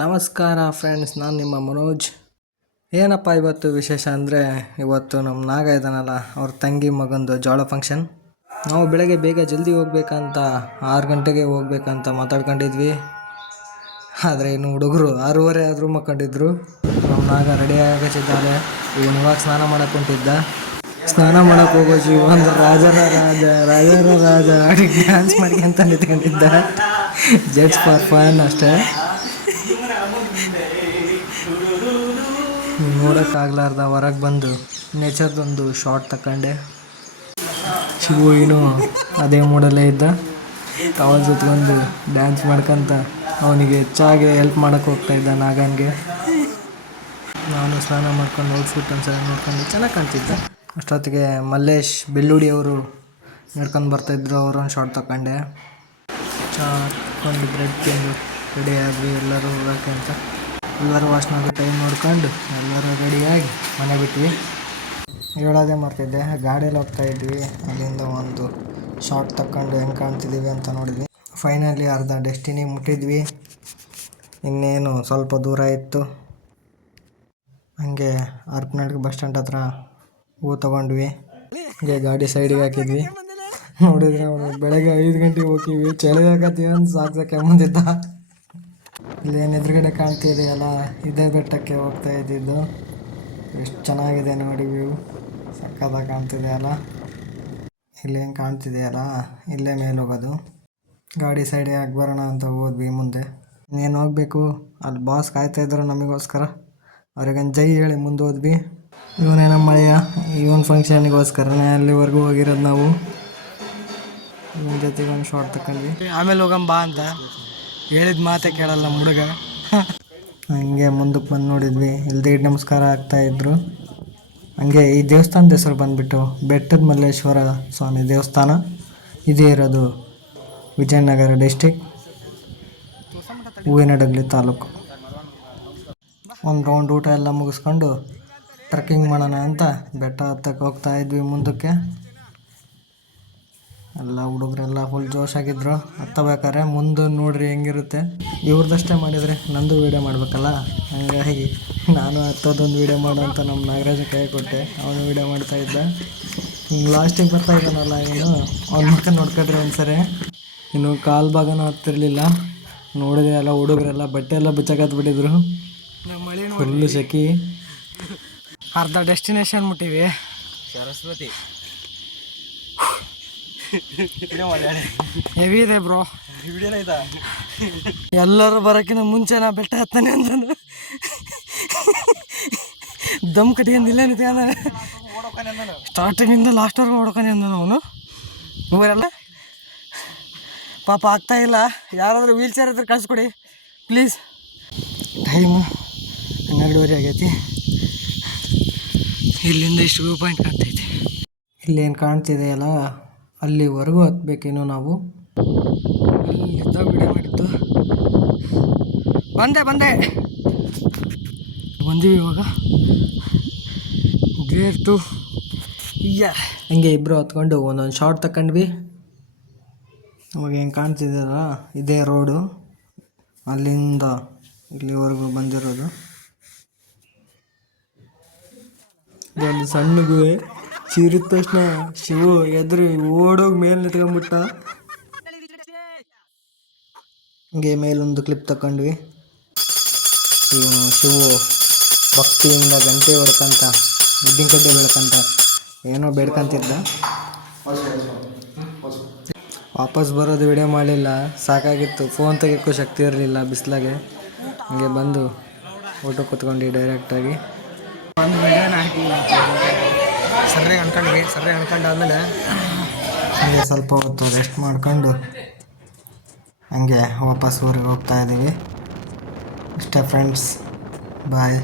ನಮಸ್ಕಾರ ಫ್ರೆಂಡ್ಸ್, ನಾನು ನಿಮ್ಮ ಮನೋಜ್. ಏನಪ್ಪ ಇವತ್ತು ವಿಶೇಷ ಅಂದರೆ, ಇವತ್ತು ನಮ್ಮ ನಾಗ ಇದ್ದಾನಲ್ಲ, ಅವ್ರ ತಂಗಿ ಮಗಂದು ಜೋಳ ಫಂಕ್ಷನ್. ನಾವು ಬೆಳಗ್ಗೆ ಬೇಗ ಜಲ್ದಿ ಹೋಗ್ಬೇಕಂತ 6 ಗಂಟೆಗೆ ಹೋಗ್ಬೇಕಂತ ಮಾತಾಡ್ಕೊಂಡಿದ್ವಿ. ಆದರೆ ಇನ್ನು ಹುಡುಗರು 6:30 ಆದರೂ ಮಕ್ಕೊಂಡಿದ್ರು. ನಮ್ಮ ನಾಗ ರೆಡಿ ಆಗತ್ತಿದ್ದಾರೆ. ಇವನು ಇವಾಗ ಸ್ನಾನ ಮಾಡಕ್ಕೆ ಹೊಂಟಿದ್ದ. ಸ್ನಾನ ಮಾಡಕ್ಕೆ ಹೋಗೋಜಿ ಒಂದು ರಾಜರ ರಾಜ ಆಡಿಗೆ ಡ್ಯಾನ್ಸ್ ಮಾಡ್ಕೊಂತ ನಿಂತ್ಕೊಂಡಿದ್ದ. ಜಡ್ಸ್ ಫಾರ್ ಫನ್ ಅಷ್ಟೇ. ನೋಡೋಕ್ಕಾಗ್ಲಾರ್ದ ಹೊರಗೆ ಬಂದು ನೇಚರ್ದೊಂದು ಶಾರ್ಟ್ ತಗೊಂಡೆ. ಶಿವು ಏನು ಅದೇ ಮೂಡಲ್ಲೇ ಇದ್ದ. ಅವನ ಜೊತೆಗೊಂದು ಡ್ಯಾನ್ಸ್ ಮಾಡ್ಕೊಂತ ಅವನಿಗೆ ಹೆಚ್ಚಾಗಿ ಹೆಲ್ಪ್ ಮಾಡೋಕ್ಕೆ ಹೋಗ್ತಾ ಇದ್ದ ನಾಗನ್ಗೆ. ನಾನು ಸ್ನಾನ ಮಾಡ್ಕೊಂಡು ಔಟ್ಫಿಟ್ ಒಂದು ಸಲ ನೋಡ್ಕೊಂಡು ಚೆನ್ನಾಗಿ ಕಾಣ್ತಿದ್ದೆ. ಅಷ್ಟೊತ್ತಿಗೆ ಮಲ್ಲೇಶ್ ಬೆಳ್ಳುಡಿ ಅವರು ನಡ್ಕೊಂಡು ಬರ್ತಾಯಿದ್ರು. ಅವರೊಂದು ಶಾರ್ಟ್ ತಗೊಂಡೆ. ಚಾ ಹಾಕ್ಕೊಂಡು ಬ್ರೆಡ್ ತಿಂದು ರೆಡಿ ಆದ್ವಿ ಎಲ್ಲರೂ ಹೋಗೋಕ್ಕೆ ಅಂತ. ಎಲ್ಲರೂ ವಾಶ್ನಾಗ ಟೈಮ್ ನೋಡ್ಕೊಂಡು ಎಲ್ಲರೂ ರೆಡಿಯಾಗಿ ಮನೆ ಬಿಟ್ವಿ. ಹೇಳೋದೇ ಮಾಡ್ತಿದ್ದೆ, ಗಾಡಿಯಲ್ಲಿ ಹೋಗ್ತಾಯಿದ್ವಿ. ಅಲ್ಲಿಂದ ಒಂದು ಶಾರ್ಟ್ ತಗೊಂಡು ಹೆಂಗೆ ಕಾಣ್ತಿದ್ದೀವಿ ಅಂತ ನೋಡಿದ್ವಿ. ಫೈನಲಿ ಅರ್ಧ ಡೆಸ್ಟಿನಿ ಮುಟ್ಟಿದ್ವಿ. ಇನ್ನೇನು ಸ್ವಲ್ಪ ದೂರ ಇತ್ತು. ಹಂಗೆ ಹರಪನಹಳ್ಳಿ ಬಸ್ ಸ್ಟ್ಯಾಂಡ್ ಹತ್ರ ಹೂ ತೊಗೊಂಡ್ವಿ. ಹಂಗೆ ಗಾಡಿ ಸೈಡಿಗೆ ಹಾಕಿದ್ವಿ. ನೋಡಿದರೆ ಅವನು ಬೆಳಗ್ಗೆ 5 ಗಂಟೆಗೆ ಹೋಗ್ತೀವಿ, ಚಳಿ ಆಗತ್ತೀವಿ ಅಂತ ಸಾಕ್ಸಕ್ಕೆ ಮುಂದಿದ್ದ. ಇಲ್ಲೇನು ಎದುರುಗಡೆ ಕಾಣ್ತಿದೆಯಲ್ಲ, ಇದೇ ಬೆಟ್ಟಕ್ಕೆ ಹೋಗ್ತಾ ಇದ್ದಿದ್ದು. ಎಷ್ಟು ಚೆನ್ನಾಗಿದೆ ನೋಡಿ ವ್ಯೂ, ಸಕ್ಕತ್ತಾಗಿ ಕಾಣ್ತಿದೆಯಲ್ಲ. ಇಲ್ಲೇನು ಕಾಣ್ತಿದೆಯಲ್ಲ, ಇಲ್ಲೇ ಮೇಲೆ ಹೋಗೋದು. ಗಾಡಿ ಸೈಡಿಗೆ ಹಾಕಿ ಬರೋಣ ಅಂತ ಹೋದ್ವಿ ಮುಂದೆ. ಇನ್ನೇನು ಹೋಗಬೇಕು, ಅಲ್ಲಿ ಬಾಸ್ ಕಾಯ್ತಾಯಿದ್ರು ನಮಗೋಸ್ಕರ. ಅವ್ರಿಗೊಂದು ಜೈ ಹೇಳಿ ಮುಂದೆ ಹೋದ್ವಿ. ಇವನೇ ನಮ್ಮ ಮಳೆಯ, ಇವನ್ ಫಂಕ್ಷನಿಗೋಸ್ಕರನೇ ಅಲ್ಲಿವರೆಗೂ ಹೋಗಿರೋದು ನಾವು. ಇವನ ಜೊತೆಗೆ ಒಂದು ಶಾರ್ಟ್ ತಗೊಂಡ್ವಿ. ಆಮೇಲೆ ಹೋಗಂಬಾ ಅಂತ ಹೇಳಿದ ಮಾತೆ ಕೇಳಲ್ಲ ಹುಡುಗ. ಹಂಗೆ ಮುಂದಕ್ಕೆ ಬಂದು ನೋಡಿದ್ವಿ, ಇಲ್ಲಿ ನಮಸ್ಕಾರ ಆಗ್ತಾಯಿದ್ರು. ಹಂಗೆ ಈ ದೇವಸ್ಥಾನದ ಹೆಸರು ಬಂದುಬಿಟ್ಟು ಬೆಟ್ಟದ ಮಲ್ಲೇಶ್ವರ ಸ್ವಾಮಿ ದೇವಸ್ಥಾನ. ಇದೇ ಇರೋದು ವಿಜಯನಗರ ಡಿಸ್ಟಿಕ್, ಹೂವಿನಡಗಲಿ ತಾಲೂಕು. ಒಂದು ರೌಂಡ್ ಊಟ ಎಲ್ಲ ಮುಗಿಸ್ಕೊಂಡು ಟ್ರೆಕ್ಕಿಂಗ್ ಮಾಡೋಣ ಅಂತ ಬೆಟ್ಟ ಹತ್ತಕ್ಕೆ ಹೋಗ್ತಾ ಇದ್ವಿ ಮುಂದಕ್ಕೆ. ಎಲ್ಲ ಹುಡುಗರೆಲ್ಲ ಫುಲ್ ಜೋಶಾಗಿದ್ರು. ಹತ್ತಬೇಕಾದ್ರೆ ಮುಂದೆ ನೋಡ್ರಿ ಹೆಂಗಿರುತ್ತೆ. ಇವ್ರದ್ದಷ್ಟೇ ಮಾಡಿದರೆ ನಂದು ವೀಡಿಯೋ ಮಾಡಬೇಕಲ್ಲ, ಹಂಗಾಗಿ ನಾನು ಹತ್ತೋದೊಂದು ವೀಡಿಯೋ ಮಾಡು ಅಂತ ನಮ್ಮ ನಾಗರಾಜ ಕೈ ಕೊಟ್ಟೆ. ಅವನು ವೀಡಿಯೋ ಮಾಡ್ತಾಯಿದ್ದ. ಲಾಸ್ಟಿಗೆ ಬರ್ತಾ ಇದ್ದಾನಲ್ಲ ಇವನು, ಅವ್ನ ಮುಖ ನೋಡ್ಕೊಂಡ್ರೆ ಒಂದ್ಸರಿ. ಇನ್ನು ಕಾಲು ಭಾಗನೂ ಹತ್ತಿರಲಿಲ್ಲ. ನೋಡಿದ್ರೆ ಎಲ್ಲ ಹುಡುಗರೆಲ್ಲ ಬಟ್ಟೆ ಎಲ್ಲ ಬಿಚ್ಚಾಕತ್ಬಿಟ್ಟಿದ್ರು. ಫುಲ್ಲು ಸೆಕಿ. ಅರ್ಧ ಡೆಸ್ಟಿನೇಷನ್ ಮುಟ್ಟಿವಿ. ಸರಸ್ವತಿ ಹೆವಿ ಇದೆ ಬ್ರೋ. ಎಲ್ಲರೂ ಬರೋಕ್ಕಿಂತ ಮುಂಚೆ ನಾ ಬೆಟ್ಟ ಹತ್ತಾನೆ ಅಂತಾನು ದಮ್ ಕಟ್ಟಿಯಂದಿಲ್ಲ ನಿಂತ್ಕೊಂಡ. ಸ್ಟಾರ್ಟಿಂಗಿಂದ ಲಾಸ್ಟ್ವರೆಗೂ ಓಡ್ಕೊನೆ ಅಂದ ಅವನು. ಇವರೆಲ್ಲ ಪಾಪ ಆಗ್ತಾಯಿಲ್ಲ. ಯಾರಾದರೂ ವೀಲ್ ಚೇರ್ ಹತ್ರ ಕಳಿಸ್ಕೊಡಿ ಪ್ಲೀಸ್. ಟೈಮು 12:30 ಆಗೈತಿ. ಇಲ್ಲಿಂದ ಇಷ್ಟು ವ್ಯೂ ಪಾಯಿಂಟ್ ಕಾಣ್ತೈತಿ. ಇಲ್ಲೇನು ಕಾಣ್ತಿದೆಯಲ್ಲ, ಅಲ್ಲಿವರೆಗೂ ಹತ್ಬೇಕೇನೋ ನಾವು. ಅಲ್ಲಿದ್ದ ವಿಡಿಯೋ ಮಾಡಿದ್ದು. ಬಂದೀವಿ ಇವಾಗ. ಗೇರ್ತು ಹಂಗೆ ಇಬ್ಬರು ಹತ್ಕೊಂಡು ಒಂದೊಂದು ಶಾರ್ಟ್ ತಗೊಂಡ್ವಿ. ಅವಾಗ ಹೆಂಗೆ ಕಾಣ್ತಿದ್ದಲ್ಲ, ಇದೇ ರೋಡು. ಅಲ್ಲಿಂದ ಇಲ್ಲಿವರೆಗೂ ಬಂದಿರೋದು. ಒಂದು ಸಣ್ಣ ಗುಹೆ. ಚೀರಿದ ತಕ್ಷಣ ಶಿವು ಎದುರು ಓಡೋಗಿ ಮೇಲೆ ನಿಂತ್ಕೊಂಡ್ಬಿಟ್ಟ. ಹಂಗೆ ಮೇಲೊಂದು ಕ್ಲಿಪ್ ತಗೊಂಡ್ವಿ. ಇವನು ಶಿವು ಭಕ್ತಿಯಿಂದ ಗಂಟೆ ಹೊಡ್ಕಂತ, ಉದ್ದಿನ ಕಡ್ಡೆ ಬೆಳ್ಕಂತ ಏನೋ ಬೇಡ್ಕಂತಿದ್ದ. ವಾಪಸ್ ಬರೋದು ವಿಡಿಯೋ ಮಾಡಲಿಲ್ಲ, ಸಾಕಾಗಿತ್ತು. ಫೋನ್ ತೆಗಿಯೋಕ್ಕೂ ಶಕ್ತಿ ಇರಲಿಲ್ಲ ಬಿಸಿಲಾಗೆ. ಹಂಗೆ ಬಂದು ಊಟ ಕೂತ್ಕೊಂಡು ಡೈರೆಕ್ಟಾಗಿ ಒಂದು ವಿಡಿಯೋನ ಹಾಕಿಲ್ಲ. ಸರಿಯಾಗಿ ಅನ್ಕೊಂಡಾದ್ಮೇಲೆ ಹಂಗೆ ಸ್ವಲ್ಪ ಹೊತ್ತು ರೆಸ್ಟ್ ಮಾಡ್ಕೊಂಡು ಹಂಗೆ ವಾಪಸ್ ಊರಿಗೆ ಹೋಗ್ತಾಯಿದ್ದೀವಿ. ಅಷ್ಟೇ ಫ್ರೆಂಡ್ಸ್, ಬಾಯ್.